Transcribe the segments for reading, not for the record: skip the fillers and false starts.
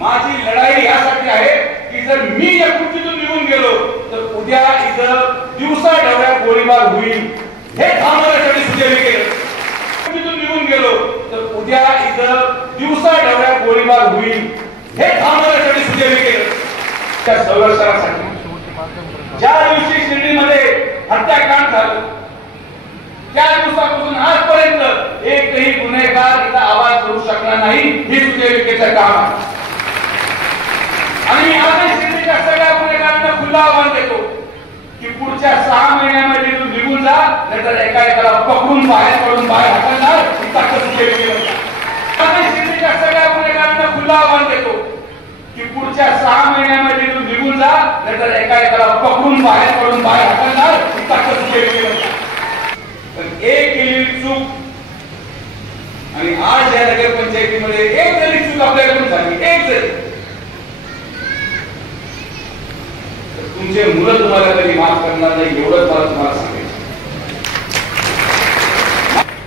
माझी लढाई यासाठी आहे की जर मी या खुर्चीतून निघून गेलो तर उद्या इथं दिवसा ढवळ्या गोळीबार होईल हे थांबवण्यासाठी सुजय विखे खुर्चीतून निघून गेलो तर उद्या इथं दिवसा ढवळ्या गोळीबार होईल हे थांबवण्यासाठी सुजय विखे त्या संघर्षासाठी ज्या दिवशी शिर्डीमध्ये हत्याकांड झालं त्या दिवसापासून आजपर्यंत एकही गुन्हेगार इथं आवाज करू शकणार नाही हे सुजय विखेचं काम आहे आणि मी आजही शिर्डीच्या सगळ्या गुन्हेगारांना खुलं आव्हान देतो की पुढच्या 6 महिन्यामध्ये तू निघून जा नाहीतर एका एकाला पकडून बाहेर पडून बाहेर हाकलणार ही ताकद सुजय विखे आजही शिर्डीच्या सगळ्या गुन्हेगारांना खुलं आव्हान देतो की पुढच्या 6 महिन्यामध्ये तू निघून जा नाहीतर एका एकाला पकडून बाहेर पडून बाहेर हाकलणार ही ताकद सुजय विखे पण एक केलेली चूक आणि आज या नगरपंचायतीमध्ये एक जरी चूक आपल्याकडून झाली एक जरी तुमचे मुलं तुम्हाला कधी माफ करणार नाही एवढंच मला तुम्हाला सांगायचं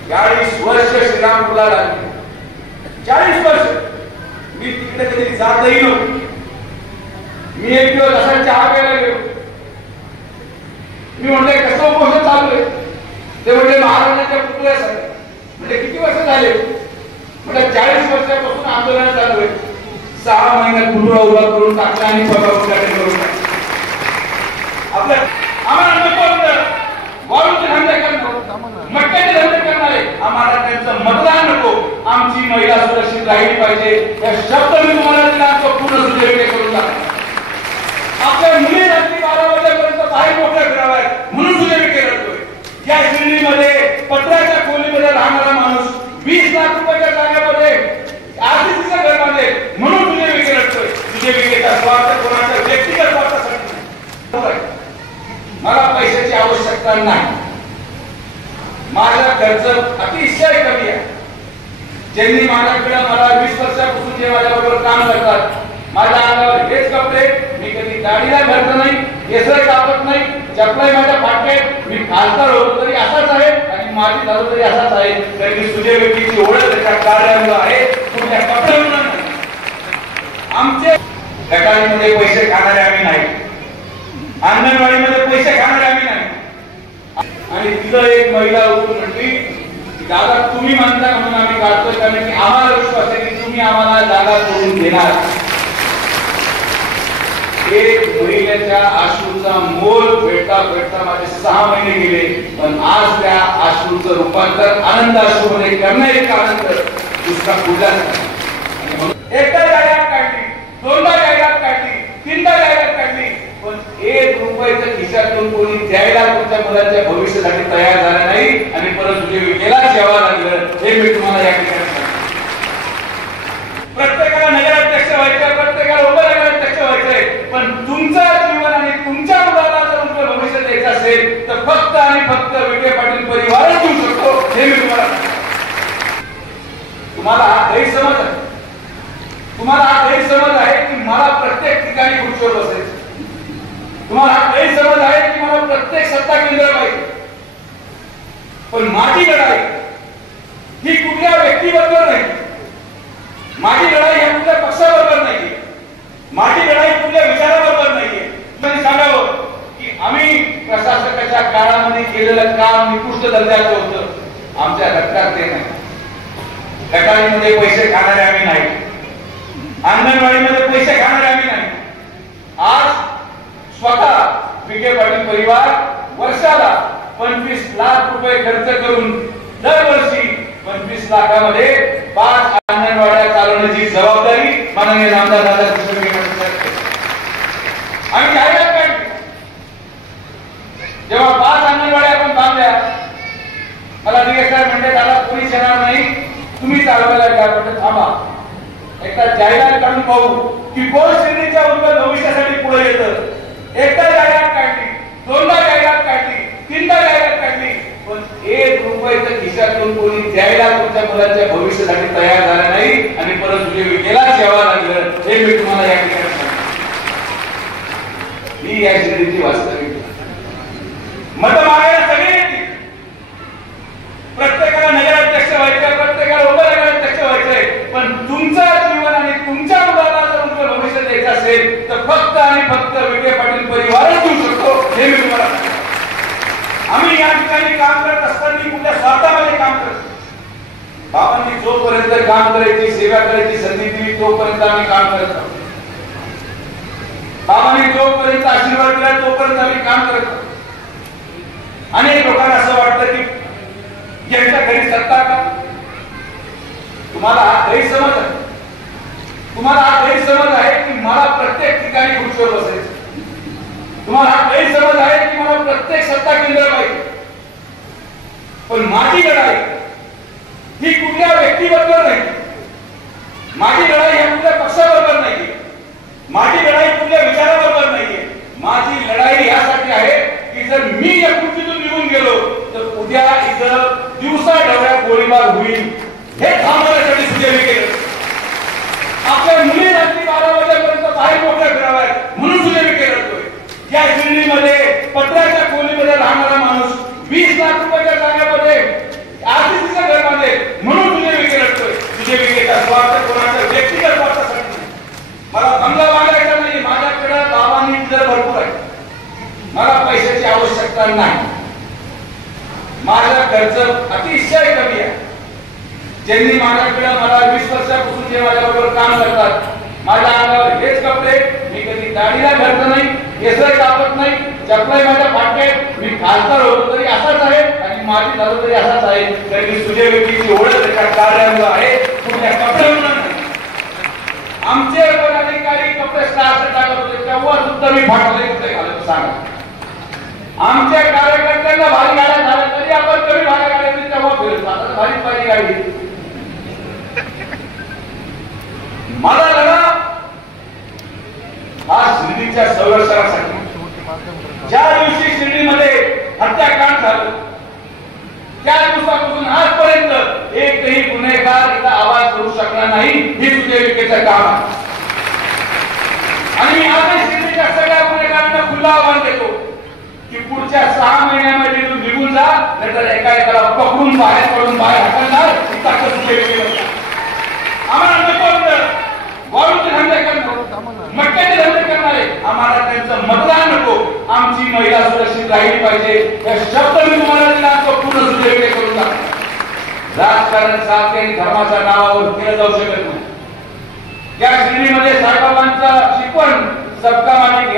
40 वर्ष श्रीरामपूरला लागले 40 वर्ष मी तिकडे कधी जातही नव्हतो मी एक दिवस असा चहा प्यायला गेलो मी म्हणले कसं उपोषण चालू आहे ते म्हणजे महाराजांच्या पुतळ्यासाठी म्हणजे किती वर्ष झाले म्हणजे 40 वर्षापासून आंदोलन चालू आहे 6 महिन्यात पुतळा उभा करून टाकला आणि उद्घाटन करून टाकलं आपल्या आम्हाला नको वाळूचे धंदे करणार मटक्याचे धंदे करणारे आम्हाला त्यांचं मतदान नको आमची महिला सुरक्षित राहिली पाहिजे या शब्द मी तुम्हाला दिला तो पूर्ण सुजय विखे करून टाकला आपल्या मुली रात्री 12 वाजेपर्यंत बाहेर मोकळ्या फिराव्या म्हणून सुजय विखे रडतोय या शिर्डीमध्ये पत्र्याच्या खोलीमध्ये राहणारा माणूस 20 लाख रुपयाच्या जागेमध्ये आरसीसीचं घर बांधले म्हणून सुजय विखे रडतोय सुजय विखेचा स्वार्थ कोणाच्या व्यक्तिगत स्वार्थासाठी मला पैशाची आवश्यकता नाही माझा खर्च अतिशय कमी आहे ज्यांनी माझ्याकडे मला 20 वर्षापासून जे माझ्याबरोबर काम करतात माझ्या अंगावर हेच कपडे मी कधी दाढीला घालत नाही केसर कापत नाही चपलाही माझ्या फाटकेत मी खासदार होतो तरी असाच आहे आणि माझी झालो तरी असाच आहे तरी सुजय विखेची ओळख त्याच्या कार्यालयावर आहे तुमच्या कपड्यावर आमचे गटारीमध्ये पैसे खाणारे आम्ही नाही अंगणवाडीमध्ये पैसे खाणारे आम्ही नाही आणि तिथं एक महिला उठून म्हटली दादा तुम्ही म्हणता म्हणून आम्ही काढतोय कारण की आम्हाला विश्वास आहे की तुम्ही आम्हाला जागा सोडून देणार एक महिलेच्या आश्रूचा मोल भेटता भेटता माझे 6 महिने गेले पण आज त्या आश्रूचं रूपांतर आनंद आश्रूमध्ये करण्याचे कारण तर दुसरा पुढलाच एकदा जाहिरात काढली दोनदा जाहिरात काढली तीनदा जाहिरात काढली पण 1 रुपयाचं खिशातून कोणी द्यायला तुमच्या मुलांच्या भविष्यासाठी तयार झाला नाही आणि परत सुजय विखेला जेवा लागलं हे मी तुम्हाला या ठिकाणी सांगतो प्रत्येकाला नगराध्यक्ष व्हायचं प्रत्येकाला उपनगराध्यक्ष व्हायचंय पण तुमचं जीवन आणि तुमच्या मुलाला जर तुमचं भविष्य द्यायचं असेल तर फक्त आणि फक्त विखे पाटील परिवारच देऊ शकतो हे मी तुम्हाला सांगतो तुम्हाला हा गैरसमज आहे तुम्हाला हा गैरसमज आहे की मला प्रत्येक ठिकाणी खुर्चीवर बसायचं तुम्हाला हा गैरसमज आहे की मला प्रत्येक सत्ता केंद्र पाहिजे पण माझी लढाई ही कुठल्या व्यक्तीबरोबर नाही माझी लढाई ह्या कुठल्या पक्षाबरोबर नाहीये माझी लढाई कुठल्या विचाराबरोबर नाहीये तुम्ही सांगावं की आम्ही प्रशासकाच्या काळामध्ये केलेलं काम निकृष्ट दर्जाचं होतं आमच्या रक्तात ते नाही गटारीमध्ये पैसे खाणारे आम्ही नाही अंगणवाडीमध्ये पैसे खाणारे आम्ही नाही आज स्वतः विखे पाटील परिवार वर्षाला 25 लाख रुपये खर्च करून दरवर्षी 25 लाखामध्ये 5 अंगणवाड्या चालवण्याची जबाबदारी माननीय आमदार दादा कृष्ण विखे पाटील आम्ही जाहिरात काढली जेव्हा 5 अंगणवाड्या आपण बांधल्या मला दिगे साहेब म्हणले दादा कोणीच येणार नाही तुम्ही चालवायला घ्या म्हणजे थांबा एकदा जाहिरात काढून पाहू की कोण श्रेणीच्या उज्ज्वल भविष्यासाठी पुढे येतं एकदा जाहिरात काढली दोनदा जाहिरात काढली तीनदा जाहिरात काढली पण 1 रुपयाचं खिशातून कोणी द्यायला तुमच्या मुलांच्या भविष्यासाठी तयार झाला नाही आणि परत सुजय विखेला जेवा लागलं हे मी तुम्हाला या ठिकाणी सांगतो ही या श्रेणीची वास्तविक मत मागायला सगळे येतील प्रत्येकाला नगराध्यक्ष व्हायचं प्रत्येकाला उपनगराध्यक्ष व्हायचंय पण तुमचं जीवन आणि तुमच्या मुलाला जर असेल तर फक्त आणि फक्त विखे पाटील परिवारच देऊ शकतो हे मी तुम्हाला सांगतो. आम्ही या ठिकाणी काम करत असताना कुठल्या स्वार्थामध्ये काम करत बाबांनी जोपर्यंत काम करायची सेवा करायची संधी दिली तोपर्यंत आम्ही काम करत आहोत. बाबांनी जोपर्यंत आशीर्वाद दिला तोपर्यंत आम्ही काम करत आहोत. अनेक लोकांना असं वाटतं की यांच्या घरी सत्ता का. तुम्हाला हा गैरसमज आहे. तुम्हाला हा गैरसमज आहे की मला प्रत्येक ठिकाणी खुर्चीवर बसायचं. तुम्हाला हा गैरसमज आहे की मला प्रत्येक सत्ता केंद्र पाहिजे. पण माझी लढाई ही कुठल्या व्यक्तीबरोबर नाही. माझी लढाई ह्या कुठल्या पक्षाबरोबर नाही. माझी लढाई कुठल्या विचाराबरोबर नाहीये. माझी लढाई यासाठी आहे की जर मी या खुर्चीतून निघून गेलो तर उद्या इथं दिवसा ढवळ्या गोळीबार होईल हे थांबवण्यासाठी सुजय विखे. आपल्या मुली रात्री 12 वाजेपर्यंत बाहेर मोकळ्या फिराव्या म्हणून सुजय विखे लढतोय. या शिर्डीमध्ये पत्र्याच्या खोलीमध्ये राहणारा माणूस 20 लाख रुपयाच्या जागेमध्ये आरसीसीचं घर बांधेल म्हणून सुजय विखे लढतोय. सुजय विखेचा स्वार्थ कोणाचा व्यक्तिगत स्वार्थासाठी नाही. मला बंगला बांधायचा नाही. माझ्याकडे बाबांनी जर भरपूर आहे. मला पैशाची आवश्यकता नाही. माझा खर्च अतिशय कमी आहे. ज्यांनी माझ्याकडे मला 20 वर्षापासून जे माझ्याबरोबर काम करतात माझ्या अंगावर हेच कपडे. मी कधी दाढीला घालत नाही. केसर कापत नाही. चपलाही माझ्या पाठ्यात. मी खासदार होतो तरी असाच आहे आणि माझी झालो तरी असाच आहे. तरी मी सुजय विखेची ओळख त्याच्या कार्यामुळे आहे कुठल्या कपड्यावर नाही. आमचे पदाधिकारी कपडे स्टार टाकत होते तेव्हा सुद्धा मी फाटले कपडे घालत सांगा. आमच्या कार्यकर्त्यांना भारी गाड्या झाल्या तरी आपण कमी भाड्या गाड्या तेव्हा फिरतो. आता भारी गाडी. मला लढा हा शिर्डीच्या संरक्षणासाठी. ज्या दिवशी शिर्डीमध्ये हत्याकांड झालं त्या दिवसापासून आजपर्यंत एकही गुन्हेगार इथं आवाज करू शकला नाही. हे सुजय विखेचं काम आहे. आणि मी आजही शिर्डीच्या सगळ्या गुन्हेगारांना खुलं आव्हान देतो की पुढच्या 6 महिन्यामध्ये निघून जा नाहीतर एकाला पकडून बाहेर हाकलणार. सुजय विखे आम्हाला नको वाळूचे धंदे करणार मटक्याचे धंदे करणारे आम्हाला त्यांचं मतदान नको. आमची महिला सुरक्षित राहिली पाहिजे हे शब्द मी तुम्हाला दिला तो पूर्ण सुजय विखे करून टाकतो. राजकारण सारखे धर्माच्या नावावर केलं जाऊ शकत नाही. या श्रेणीमध्ये साईबाबांचं शिकवण सबका मालिक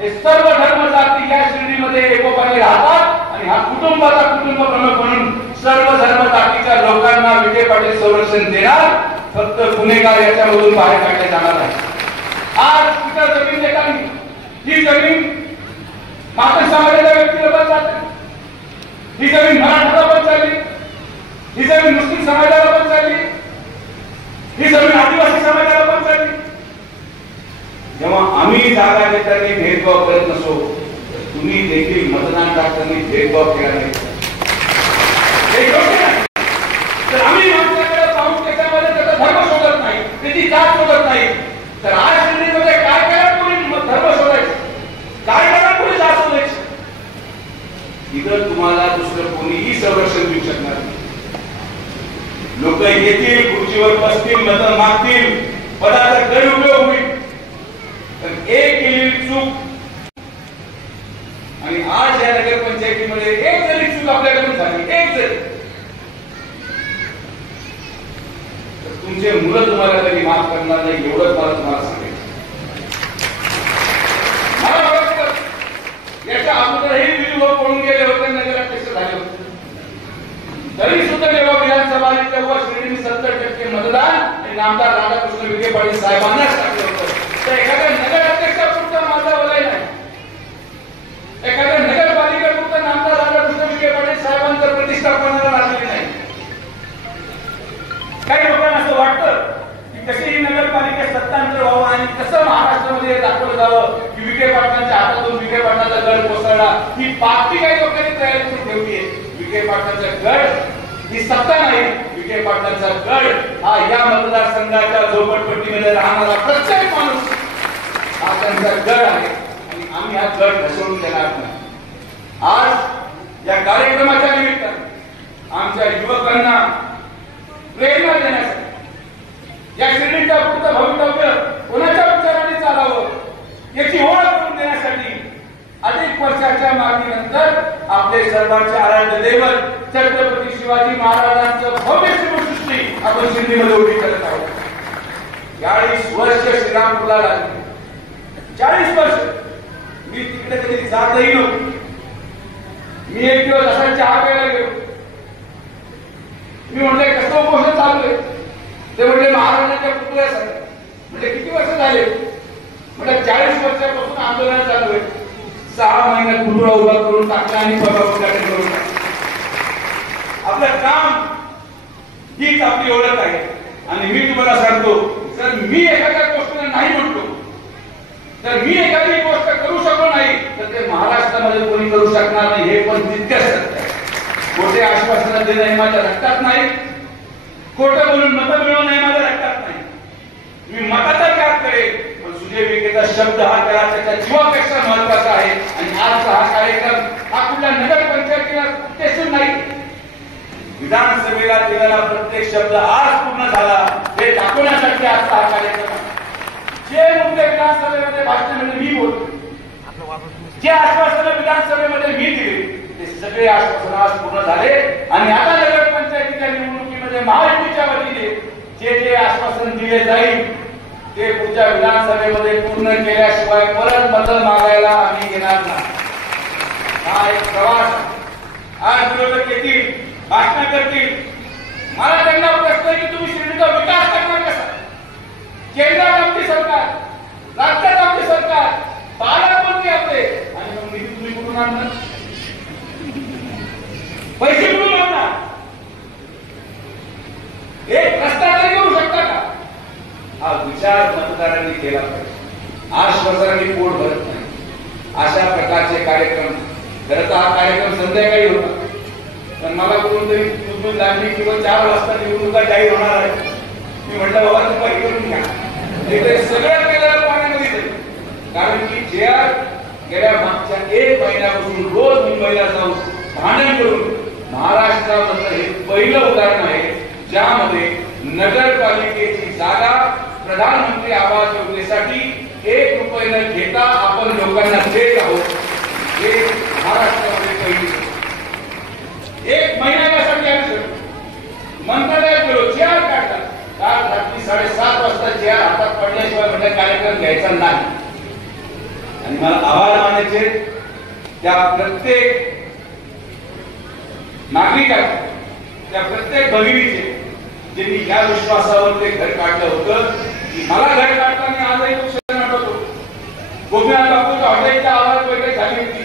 हे सर्व धर्म जाती या श्रेणीमध्ये एकोपाने राहतात आणि हा कुटुंबाचा कुटुंब प्रमुख म्हणून सर्व धर्म जातीच्या लोकांना विखे पाटील संरक्षण देणार. फक्त गुन्हेगार याच्यामधून बाहेर काढले जाणार आहे. आज तिथं जमीन देताना ही जमीन मात्र समाजाच्या व्यक्तीला पण जाते. ही जमीन मराठाला पण चालली. ही जमीन मुस्लिम समाजाला पण चालली. ही जमीन आदिवासी समाजाला पण चालली. जेव्हा आम्ही जागा देताना भेदभाव करत नसो तुम्ही देखील मतदान टाकताना भेदभाव केला नाही. तर आम्ही माणसाकडे पाहून त्याच्यामध्ये त्याचा धर्म शोधत नाही त्याची जात शोधत नाही. तर आज शिर्डीमध्ये काय करा कोणी धर्म शोधायचं काय करा कोणी जात शोधायची. इथं तुम्हाला दुसरं कोणीही संरक्षण देऊ शकणार नाही. लोक येतील खुर्चीवर बसतील मतं मागतील पदाचा गैरउपयोग होईल. तर एक केलेली चूक आणि आज या नगरपंचायतीमध्ये एक जरी चूक आपल्याकडून झाली एक जरी तुमचे मुलं तुम्हाला कधी माफ करणार नाही एवढंच मला तुम्हाला सांगायचं. मला वाटतं याच्या अगोदरही विरोध पळून गेले होते नगराध्यक्ष झाले होते तरी सुद्धा जेव्हा विधानसभा आली तेव्हा शिर्डीने 70% मतदान आणि नामदार राधाकृष्ण विखे पाटील साहेबांनाच टाकलं होतं. तर एखाद्या नगराध्यक्षापुरता माझा वलय नाही. एखाद्या नगरपालिकेपुरता नामदार राधाकृष्ण विखे पाटील साहेबांचं प्रतिष्ठापनाला लागले नाही. काही लोकांना असं वाटतं की कशी ही नगरपालिका सत्तांतर व्हावं आणि कसं महाराष्ट्रामध्ये दाखवलं जावं की विखे पाटलांच्या हातातून विखे पाटलांचा गड कोसळला. ही पार्टी काही लोकांनी तयारी करून ठेवली आहे. विखे पाटलांचा गड ही सत्ता नाही. विखे पाटलांचा गड हा या मतदारसंघाच्या झोपडपट्टीमध्ये राहणारा प्रत्येक माणूस हा त्यांचा गड आहे आणि आम्ही हा गड ढसळून देणार नाही. आज या कार्यक्रमाच्या निमित्ताने आमच्या युवकांना प्रेरणा देण्यासाठी या शिर्डीच्या पुढचं भवितव्य कोणाच्या विचाराने चालावं सरकारचे आराध्य दैवत छत्रपती शिवाजी महाराजांचं भव्य शिवसृष्टी आपण शिंदीमध्ये उभी करत आहोत. 40 वर्ष श्रीरामपूरला लागली. 40 वर्ष मी तिकडे कधी जातही नव्हतो. मी एक दिवस असा चहा प्यायला गेलो. मी म्हटले कसं उपोषण चालू आहे. ते म्हटले महाराजांच्या पुतळ्यासाठी. म्हणजे किती वर्ष झाले. म्हणजे 40 वर्षापासून आंदोलन चालू आहे. 6 महिन्यात पुतळा उभा करून टाकला आणि उद्घाटन करून टाकलं. आपलं काम हीच आपली ओळख आहे. आणि मी तुम्हाला सांगतो, जर मी एखाद्या गोष्टीला नाही म्हणतो, तर मी एखादी गोष्ट करू शकलो नाही, तर ते महाराष्ट्रामध्ये कोणी करू शकणार नाही. हे पण तितकंच सत्य आहे. खोटे आश्वासन देणं हे माझ्या रक्तात नाही. खोटं बोलून मतं मिळवणं हे माझ्या रक्तात नाही. मी मताचा त्याग करेन, पण सुजय विखेचा शब्द हा त्याच्या जीवापेक्षा महत्वाचा आहे. आणि आजचा हा कार्यक्रम हा कुठल्या नगरपंचायतीला उद्देशून नाही. विधानसभेला दिलेला प्रत्येक शब्द आज पूर्ण झाला हे दाखवण्यासाठी आजचा हा कार्यक्रम आहे. जे मुद्दे विधानसभेमध्ये भाषणामध्ये मी बोलतो, जे आश्वासन विधानसभेमध्ये मी दिले, ते सगळे आश्वासन आज पूर्ण झाले. आणि आता नगरपंचायतीच्या निवडणुकीमध्ये महायुतीच्या वतीने जे जे आश्वासन दिले जाईल ते पुढच्या विधानसभेमध्ये पूर्ण केल्याशिवाय परत बदल मागायला आम्ही येणार नाही. हा एक प्रवास. आज विरोधक येतील, भाषण करतील. मला त्यांना प्रश्न आहे की तुम्ही शिर्डीचा विकास करणार कसा. केंद्रात आपली सरकार, राज्यात आपली सरकार, पालकमंत्री आपले, आणि मग निधी तुम्ही कुठून आणणार. पैसे कुठून आणणार. एक रस्ता तरी करू शकता का. हा विचार मतदारांनी केला पाहिजे. आश्वासनांनी पोट भरत नाही. अशा प्रकारचे कार्यक्रम. खरं तर हा कार्यक्रम संध्याकाळी होता, पण मला कोणतरी कुठून लागली किंवा 4 वाजता निवडणुका जाहीर होणार आहे. मी म्हटलं बाबा तुम्ही करून घ्या. ते सगळं केलेलं पाण्यामध्ये जाईल. कारण की जे गेल्या मागच्या 1 महिन्यापासून रोज मुंबईला जाऊन भांडण करून महाराष्ट्रामधलं हे पहिलं उदाहरण आहे ज्यामध्ये नगरपालिकेची जागा प्रधानमंत्री आवास योजनेसाठी 1 रुपये न घेता आपण लोकांना देत आहोत. हे महाराष्ट्रामध्ये पहिली. 1 महिन्यासाठी आम्ही मंत्रालयात गेलो, चेअर काढला. काल रात्री 7:30 वाजता चेअर हातात पडल्याशिवाय म्हणजे कार्यक्रम घ्यायचा नाही. आणि मला आभार मानायचे त्या प्रत्येक नागरिकांचे, त्या प्रत्येक भगिनीचे, ज्यांनी या विश्वासावर ते घर काढलं होतं की मला घर काढताना आजही तो क्षण आठवतो. गोपीनाथ बापूच्या हॉटेलच्या आवाज बैठक झाली होती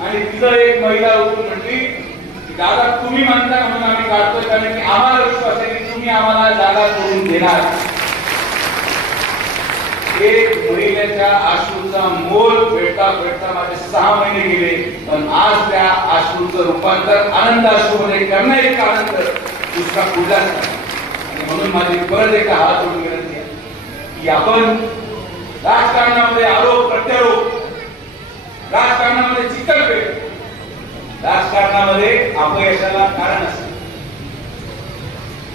आणि तिथं एक महिला उठून म्हटली की दादा तुम्ही म्हणता म्हणून आम्ही काढतोय, कारण की आम्हाला विश्वास आहे की तुम्ही आम्हाला जागा करून देणार. एक महिलेच्या आश्रूचा मोल भेटता भेटता माझे 6 महिने गेले, पण आज त्या आश्रूचं रूपांतर आनंद आश्रूमध्ये करण्याचा आनंद दुसरा कुठलाच नाही. म्हणून माझी परत एकदा हात जोडून विनंती आहे की आपण राजकारणामध्ये आरोप प्रत्यारोप, राजकारणामध्ये चिकलपेट, राजकारणामध्ये अपयशाला कारण असते.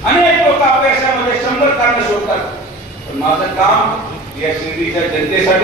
अनेक लोक अपयशामध्ये 100 कारण शोधतात, पण माझं काम या शिर्डीच्या जनतेसाठी